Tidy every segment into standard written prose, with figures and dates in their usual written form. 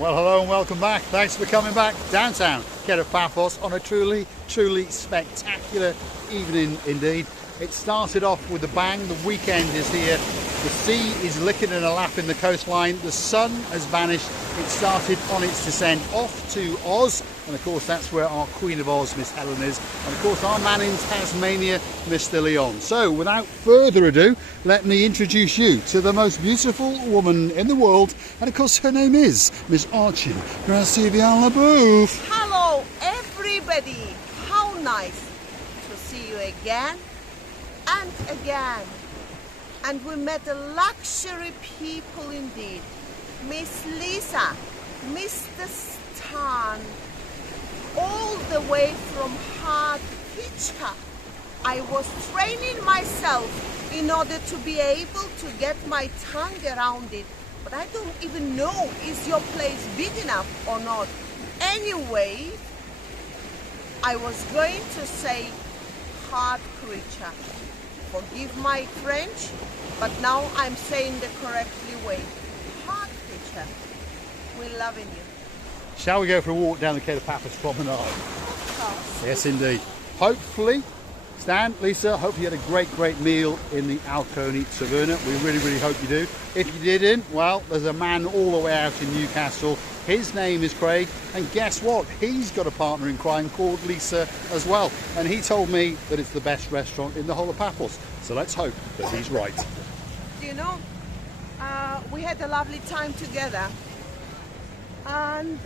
Well, hello and welcome back. Thanks for coming back downtown Kato Paphos on a truly spectacular evening indeed. It started off with a bang. The weekend is here. The sea is licking in a lap in the coastline. The sun has vanished. It started on its descent off to Oz. And of course, that's where our Queen of Oz, Miss Helen, is. And of course, our man in Tasmania, Mr. Leon. So without further ado, let me introduce you to the most beautiful woman in the world. And of course, her name is Miss Archie. Grazie bien la bouffe. Hello, everybody. How nice to see you again and again. And we met a luxury people indeed. Miss Lisa, Mr. Stan, all the way from Hertfordshire. I was training myself in order to be able to get my tongue around it. But I don't even know, is your place big enough or not? Anyway, I was going to say Hertfordshire. Forgive my French, but now I'm saying the correctly way. Hertfordshire. We're loving you. Shall we go for a walk down the Kato Paphos Promenade? Of course. Yes, indeed. Hopefully, Stan, Lisa, hope you had a great meal in the Alconi Taverna. We really hope you do. If you didn't, well, there's a man all the way out in Newcastle. His name is Craig, and guess what? He's got a partner in crime called Lisa as well. And he told me that it's the best restaurant in the whole of Paphos. So let's hope that he's right. You know, we had a lovely time together and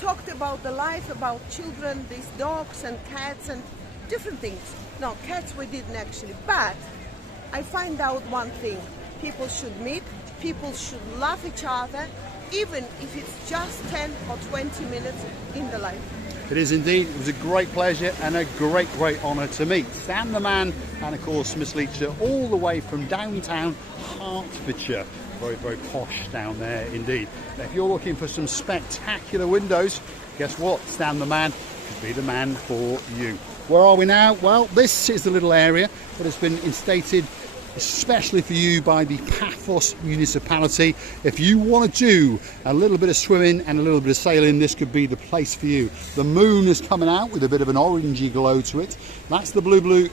talked about the life, about children, these dogs and cats and different things. No, cats we didn't actually, but I find out one thing. People should meet, people should love each other, even if it's just 10 or 20 minutes in the life. It is indeed. It was a great pleasure and a great honour to meet Stan the man and of course Miss Lisa all the way from downtown Hertfordshire. Very posh down there indeed. Now, if you're looking for some spectacular windows, guess what? Stan the man could be the man for you. Where are we now? Well, this is the little area that has been instated especially for you by the Paphos municipality. If you want to do a little bit of swimming and a little bit of sailing, this could be the place for you. The moon is coming out with a bit of an orangey glow to it. That's the blue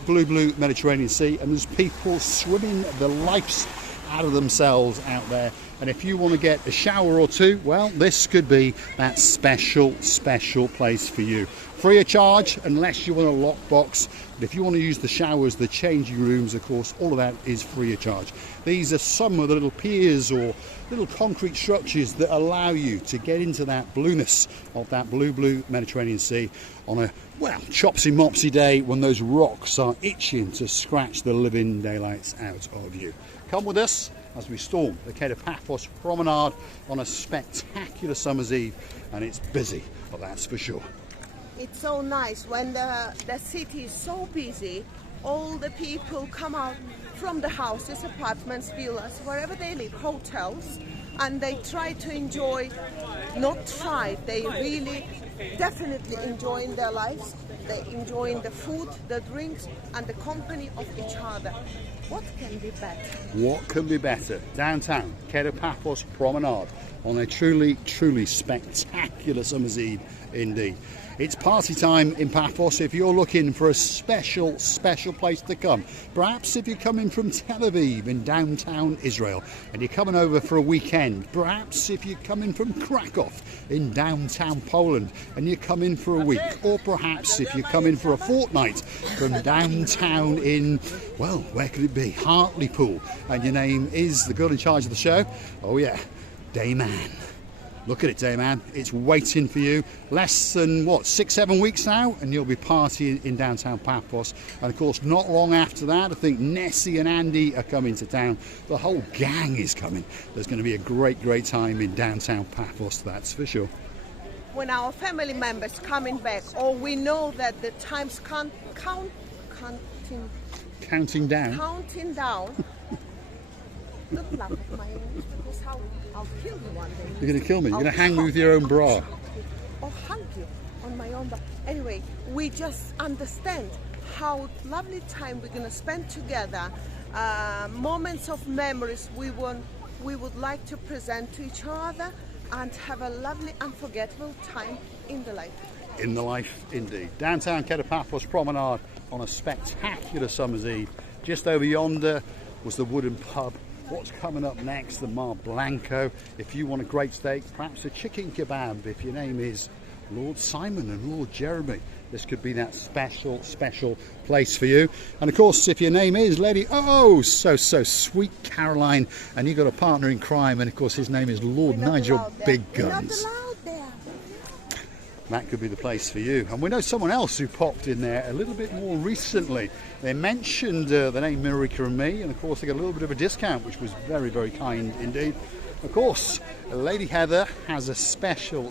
Mediterranean Sea, and there's people swimming the lives out of themselves out there. And if you want to get a shower or two, well, this could be that special place for you. Free of charge unless you want a lockbox. But if you want to use the showers, the changing rooms, of course, all of that is free of charge. These are some of the little piers or little concrete structures that allow you to get into that blueness of that blue Mediterranean Sea on a, well, chopsy mopsy day when those rocks are itching to scratch the living daylights out of you. Come with us as we storm the Kato Paphos Promenade on a spectacular summer's eve, and it's busy, but that's for sure. It's so nice when the city is so busy. All the people come out from the houses, apartments, villas, wherever they live, hotels, and they try to enjoy, not try, they really definitely enjoying their lives. They enjoying the food, the drinks, and the company of each other. What can be better? What can be better? Downtown Kato Paphos Promenade on a truly spectacular summer's eve indeed. It's party time in Paphos if you're looking for a special place to come. Perhaps if you're coming from Tel Aviv in downtown Israel and you're coming over for a weekend. Perhaps if you're coming from Krakow in downtown Poland and you're coming for a week. Or perhaps if you're coming for a fortnight from downtown in, well, where could it be? Hartlepool. And your name is the girl in charge of the show. Oh yeah, Dayman. Look at it, Dayman. It's waiting for you. Less than, what, 6-7 weeks now, and you'll be partying in downtown Paphos. And of course, not long after that, I think Nessie and Andy are coming to town. The whole gang is coming. There's going to be a great time in downtown Paphos, that's for sure. When our family members coming back, or we know that the time's counting down. Don't laugh at my English, because I'll kill you one day. You're going to kill me? You're going to hang me with your own bra? Or hang you on my own bra. Anyway, we just understand how lovely time we're going to spend together. Moments of memories we would like to present to each other, and have a lovely, unforgettable time in the life. In the life, indeed. Downtown Kato Paphos Promenade on a spectacular summer's eve. Just over yonder was the wooden pub. What's coming up next? The Mar Blanco. If you want a great steak, perhaps a chicken kebab. If your name is Lord Simon and Lord Jeremy, this could be that special place for you. And of course, if your name is Lady so sweet Caroline, and you've got a partner in crime, and of course his name is Lord Nigel Big Guns, that could be the place for you. And we know someone else who popped in there a little bit more recently. They mentioned the name Marika and me, and of course they got a little bit of a discount, which was very kind indeed. Of course, Lady Heather has a special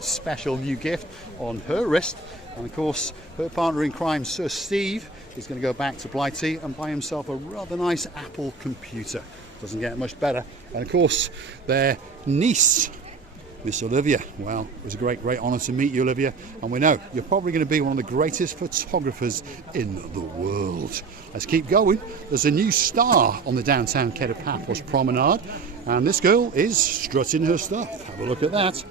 new gift on her wrist. And of course, her partner in crime, Sir Steve, is going to go back to Blighty and buy himself a rather nice Apple computer. Doesn't get much better. And of course, their niece, Miss Olivia. Well, it was a great honour to meet you, Olivia. And we know you're probably going to be one of the greatest photographers in the world. Let's keep going. There's a new star on the downtown Kato Paphos Promenade. And this girl is strutting her stuff. Have a look at that.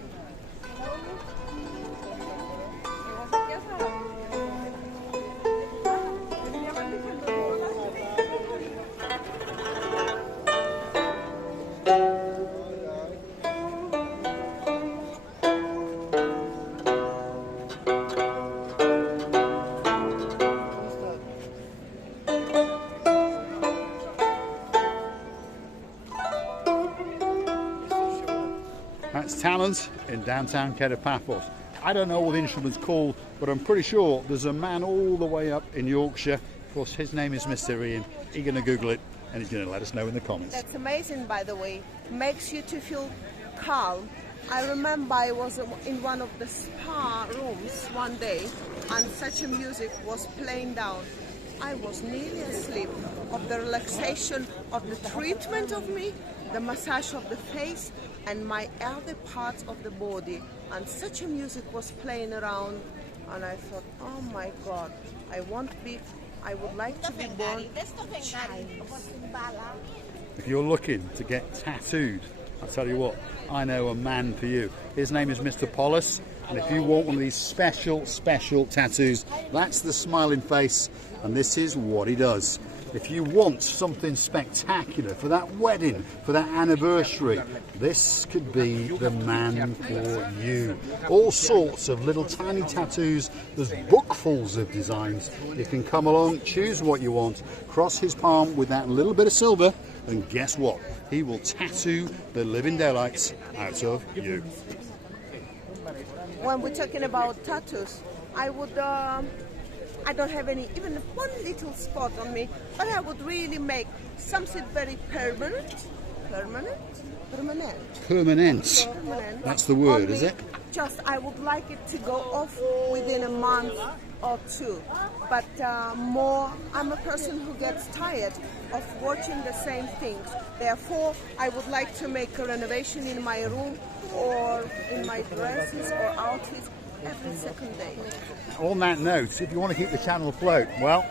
That's talent in downtown Kato Paphos. I don't know what the instrument's called, but I'm pretty sure there's a man all the way up in Yorkshire. Of course, his name is Mr. Ian. He's going to Google it, and he's going to let us know in the comments. That's amazing, by the way. Makes you to feel calm. I remember I was in one of the spa rooms one day, and such a music was playing down. I was nearly asleep of the relaxation of the treatment of me, the massage of the face, and my other parts of the body. And such a music was playing around, and I thought, oh my God, I would like to be born Chinese. If you're looking to get tattooed, I'll tell you what, I know a man for you. His name is Mr. Polis, and if you want one of these special tattoos, that's the smiling face, and this is what he does. If you want something spectacular for that wedding, for that anniversary, this could be the man for you. All sorts of little tiny tattoos. There's bookfuls of designs. You can come along, choose what you want, cross his palm with that little bit of silver, and guess what? He will tattoo the living daylights out of you. When we're talking about tattoos, I don't have even one little spot on me, but I would really make something very permanent. That's the word, is it? Just, I would like it to go off within a month or two. But I'm a person who gets tired of watching the same things. Therefore, I would like to make a renovation in my room or in my dresses or outfits every second day. On that note, if you want to keep the channel afloat, well,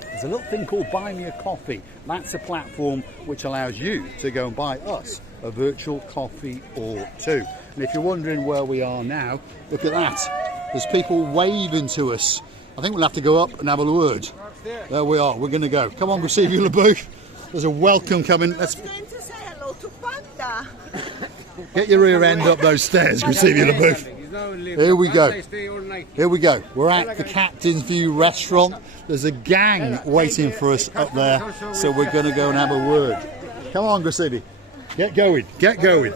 there's a little thing called Buy Me a Coffee. That's a platform which allows you to go and buy us a virtual coffee or two. And if you're wondering where we are now, look at that. There's people waving to us. I think we'll have to go up and have a word. There we are. We're going to go. Come on, we'll see you in the booth. There's a welcome coming. Let's I'm going to say hello to Panda. get your rear end up those stairs. We'll see you in the booth. Here we go. Here we go. We're at the Captain's View restaurant. There's a gang waiting for us up there, so we're going to go and have a word. Come on, Grassidi. Get going. Get going.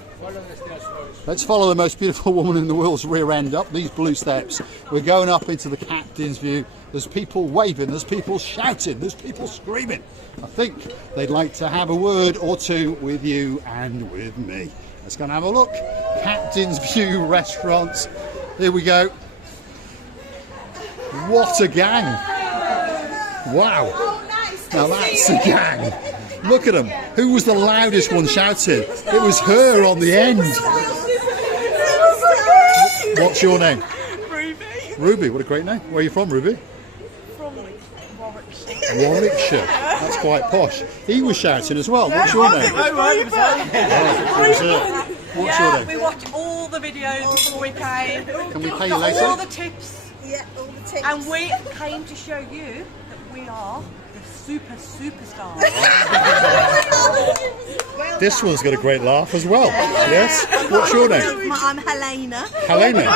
Let's follow the most beautiful woman in the world's rear end up these blue steps. We're going up into the Captain's View. There's people waving, there's people shouting, there's people screaming. I think they'd like to have a word or two with you and with me. Let's go and have a look. Captain's View restaurants. Here we go. What a gang. Wow. Now that's a gang. Look at them. Who was the loudest one shouting? It was her on the end. What's your name? Ruby. Ruby, what a great name. Where are you from, Ruby? From Warwickshire. Warwickshire. That's quite posh. He was shouting as well. What's your name? Ruby. Oh, What's your Yeah, name? we watch all the videos before we came. Can we pay you Got later? all the tips. Yeah, all the tips. And we came to show you that we are the superstars. This one's got a great laugh as well. Yes. What's your name? I'm Helena. Helena.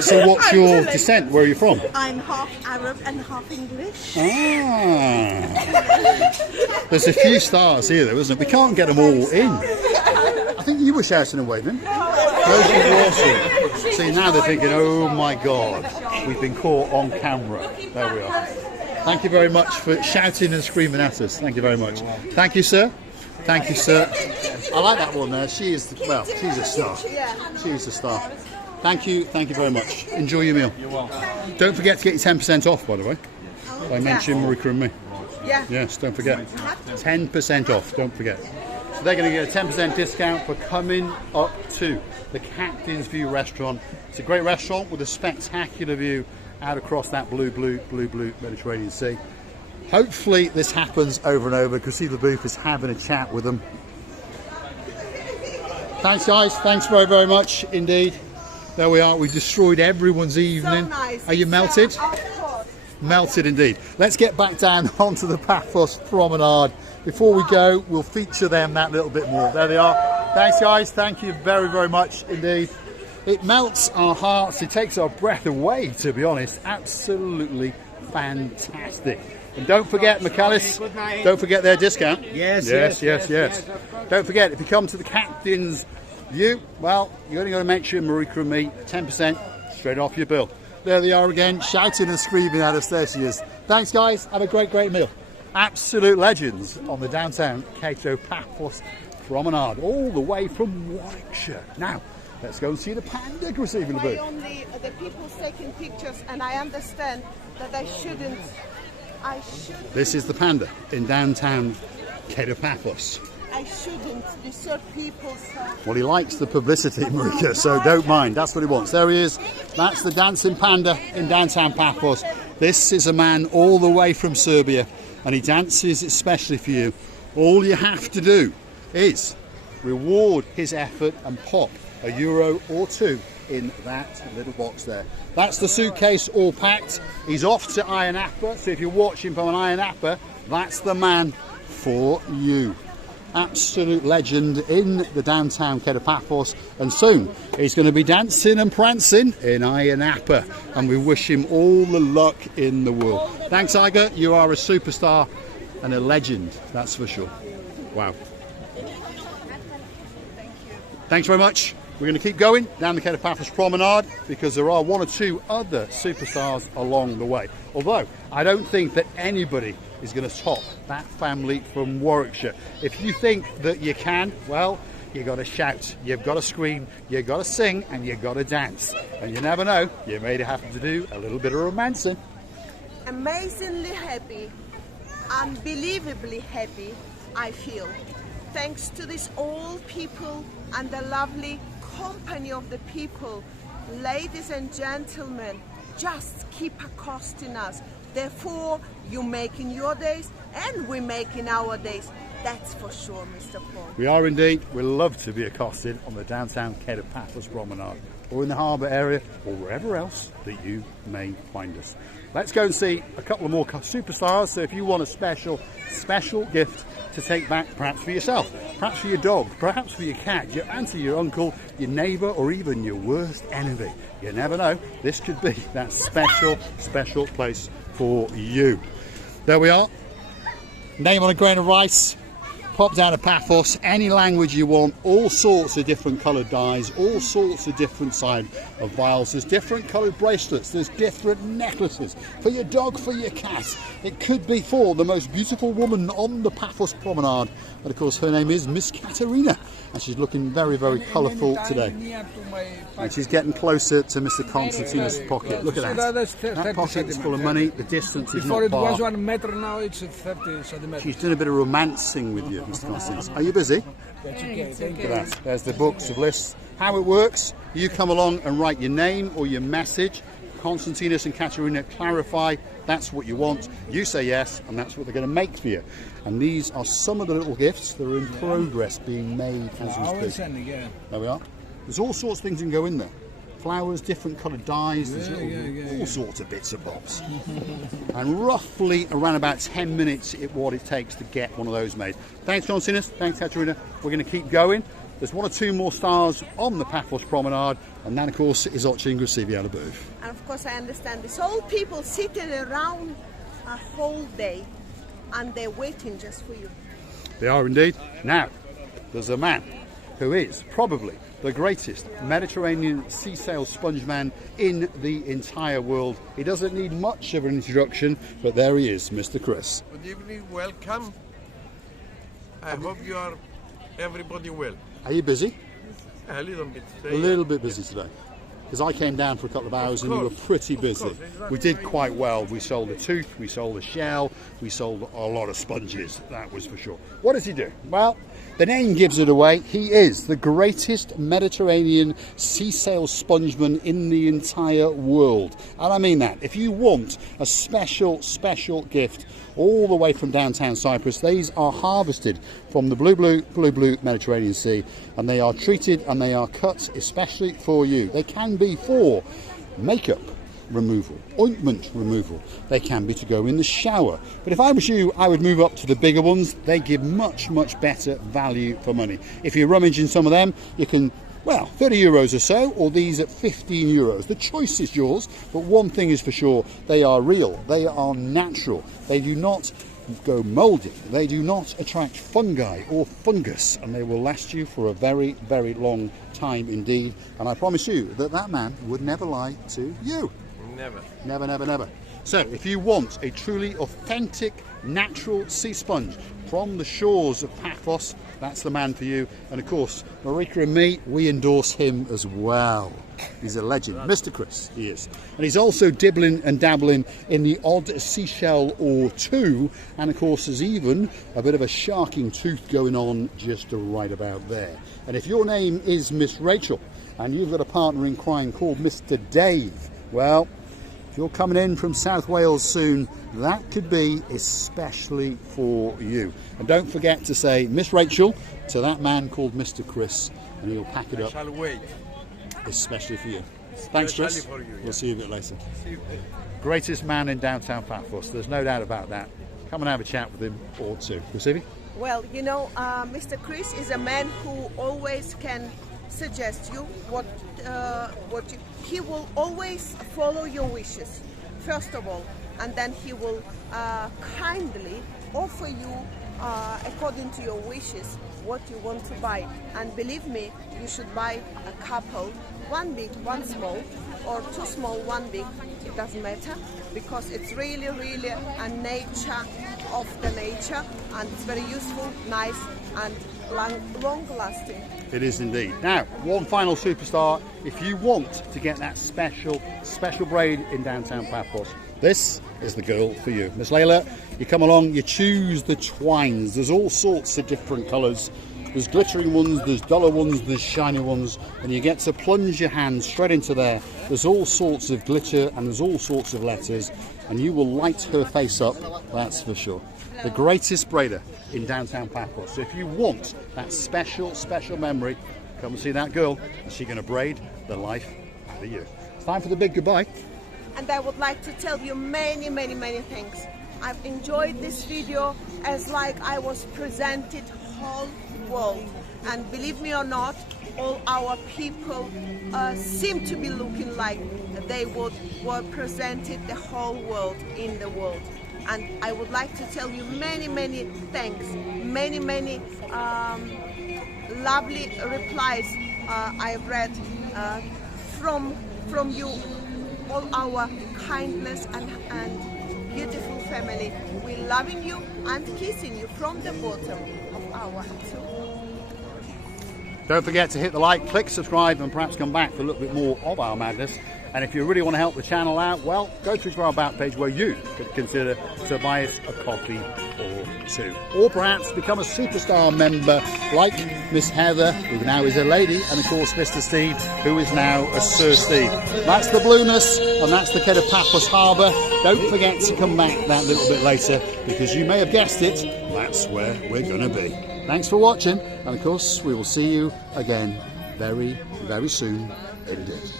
So what's your descent? Where are you from? I'm half Arab and half English. Ah. There's a few stars here though, isn't it? We can't get them all in. I think you were shouting and waving. Those were awesome. See, now they're thinking, oh my God, we've been caught on camera. There we are. Thank you very much for shouting and screaming at us. Thank you very much. Thank you, sir. Thank you, sir. I like that one there. She is, well, she's a star. She's a star. Thank you very much. Enjoy your meal. You're welcome. Don't forget to get your 10% off, by the way. I mentioned Marika and me. Yeah. Yes, don't forget. 10% off, don't forget. So they're going to get a 10% discount for coming up to the Captain's View restaurant. It's a great restaurant with a spectacular view out across that blue Mediterranean Sea. Hopefully this happens over and over because Steve LaBouffe is having a chat with them. Thanks guys, thanks very much indeed. There we are, we've destroyed everyone's evening. So nice. Are you melted? Of course. Melted indeed. Let's get back down onto the Paphos Promenade. Before we go, we'll feature them that little bit more. There they are. Thanks guys, thank you very much indeed. It melts our hearts, it takes our breath away, to be honest. Absolutely fantastic. And don't forget, McAllis, don't forget their discount. Yes. Don't forget, if you come to the Captain's View, well, you only got to mention Marika and me, 10% straight off your bill. There they are again, shouting and screaming at us. There she is. Thanks guys, have a great meal. Absolute legends on the downtown Kato Paphos Promenade, all the way from Warwickshire. Now, let's go and see the panda receiving the boot. Only the people's taking pictures, and I understand that I shouldn't. This is the panda in downtown Kato Paphos. I shouldn't disturb people's. Well, he likes the publicity, Marika, so don't mind. That's what he wants. There he is. That's the dancing panda in downtown Paphos. This is a man all the way from Serbia, and he dances especially for you. All you have to do is reward his effort and pop €1 or 2 in that little box there. That's the suitcase all packed. He's off to Ayia Napa, so if you're watching from an Ayia Napa, that's the man for you. Absolute legend in the downtown Kato Paphos, and soon he's going to be dancing and prancing in Ayia Napa, and we wish him all the luck in the world. Thanks, Iger. You are a superstar and a legend, that's for sure. Wow. Thanks very much. We're going to keep going down the Kato Paphos Promenade because there are 1 or 2 other superstars along the way. Although I don't think that anybody is going to top that family from Warwickshire. If you think that you can, well, you've got to shout, you've got to scream, you've got to sing, and you've got to dance. And you never know, you may have to do a little bit of romancing. Amazingly happy, unbelievably happy, I feel. Thanks to these old people and the lovely company of the people. Ladies and gentlemen, just keep accosting us. Therefore, you're making your days and we're making our days. That's for sure, Mr. Paul. We are indeed. We love to be accosted on the downtown Kato Paphos Promenade, or in the harbour area, or wherever else that you may find us. Let's go and see a couple of more superstars. So if you want a special gift to take back, perhaps for yourself, perhaps for your dog, perhaps for your cat, your auntie, your uncle, your neighbour, or even your worst enemy, you never know, this could be that special place for you. There we are. Name on a grain of rice. Pop down to Paphos, any language you want, all sorts of different coloured dyes, all sorts of different side of vials. There's different coloured bracelets, there's different necklaces for your dog, for your cat. It could be for the most beautiful woman on the Paphos Promenade. And of course her name is Miss Katerina, and she's looking very colourful today. And she's getting closer to Mr. Constantino's pocket. Look at that. That pocket is full of money, the distance is not far. Before it was 1 meter, now it's 30 centimeters. She's doing a bit of romancing with you, Mr. Constantine. Are you busy? That's okay, thank Look at that. There's the books of lists. How it works, you come along and write your name or your message Konstantinos and Katerina clarify that's what you want. You say yes, and that's what they're going to make for you. And these are some of the little gifts that are in progress being made as we speak. There we are. There's all sorts of things that can go in there. Flowers, different coloured dyes, there's all sorts of bits and bobs. And roughly around about 10 minutes is what it takes to get one of those made. Thanks, Konstantinos. Thanks, Katerina. We're going to keep going. There's 1 or 2 more stars on the Paphos Promenade, and that, of course, is очень красивая любовь. And of course, I understand this. All people sitting around a whole day, and they're waiting just for you. They are indeed. Now, there's a man who is probably the greatest Mediterranean sea sail sponge man in the entire world. He doesn't need much of an introduction, but there he is, Mr. Chris. Good evening, welcome. I hope you are everybody well. Are you busy? A little bit. A little bit busy today. Because I came down for a couple of hours and you were pretty busy. Exactly. We did quite well. We sold a tooth, we sold a shell, we sold a lot of sponges, that was for sure. What does he do? Well, the name gives it away. He is the greatest Mediterranean sea sail spongeman in the entire world. And I mean that. If you want a special gift all the way from downtown Cyprus, these are harvested from the blue Mediterranean Sea, and they are treated and they are cut especially for you. They can be for makeup removal, ointment removal. They can be to go in the shower. But if I was you, I would move up to the bigger ones. They give much better value for money. If you rummage in some of them, you can, well, 30 euros or so, or these at 15 euros. The choice is yours, but one thing is for sure, they are real, they are natural, they do not go mouldy, they do not attract fungi or fungus, and they will last you for a very long time indeed. And I promise you that that man would never lie to you. Never. So if you want a truly authentic natural sea sponge from the shores of Paphos, that's the man for you. And of course, Marika and me, we endorse him as well. He's a legend, Mr. Chris, he is. And he's also dibbling and dabbling in the odd seashell or two. And of course, there's even a bit of a sharking tooth going on just right about there. And if your name is Miss Rachel and you've got a partner in crime called Mr. Dave, well, if you're coming in from South Wales soon, that could be especially for you. And don't forget to say Miss Rachel to that man called Mr. Chris, and he'll pack it up. I shall wait. Especially for you. Thanks, Chris. For you, yeah. We'll see you a bit later. Greatest man in downtown Paphos. There's no doubt about that. Come and have a chat with him or two. Receiving? Well, you know, Mr. Chris is a man who always can suggest you what he will always follow your wishes, first of all, and then he will kindly offer you, according to your wishes, what you want to buy. And believe me, you should buy a couple, one big, one small, or two small, one big. It doesn't matter, because it's really a nature of the nature, and it's very useful, nice, and long lasting. It is indeed. Now, one final superstar. If you want to get that special braid in downtown Paphos, this is the girl for you. Miss Layla, you come along, you choose the twines. There's all sorts of different colours. There's glittering ones, there's duller ones, there's shiny ones, and you get to plunge your hand straight into there. There's all sorts of glitter and there's all sorts of letters, and you will light her face up, that's for sure. The greatest braider in downtown Paphos. So if you want that special memory, come and see that girl, and she's going to braid the life out of you. It's time for the big goodbye. And I would like to tell you many things. I've enjoyed this video as like I was presented whole world, and believe me or not, all our people seem to be looking like they were presented the whole world in the world. And I would like to tell you many thanks, many lovely replies I've read from you, all our kindness and beautiful family. We're loving you and kissing you from the bottom of our soul. Don't forget to hit the like, click subscribe, and perhaps come back for a little bit more of our madness. And if you really want to help the channel out, well, go through to our About page where you could consider to buy us a coffee or two. Or perhaps become a superstar member like Miss Heather, who now is a lady, and of course Mr. Steve, who is now a Sir Steve. That's the blueness, and that's the Kato Paphos Harbour. Don't forget to come back that little bit later, because you may have guessed it, that's where we're going to be. Thanks for watching, and of course we will see you again very, very soon indeed.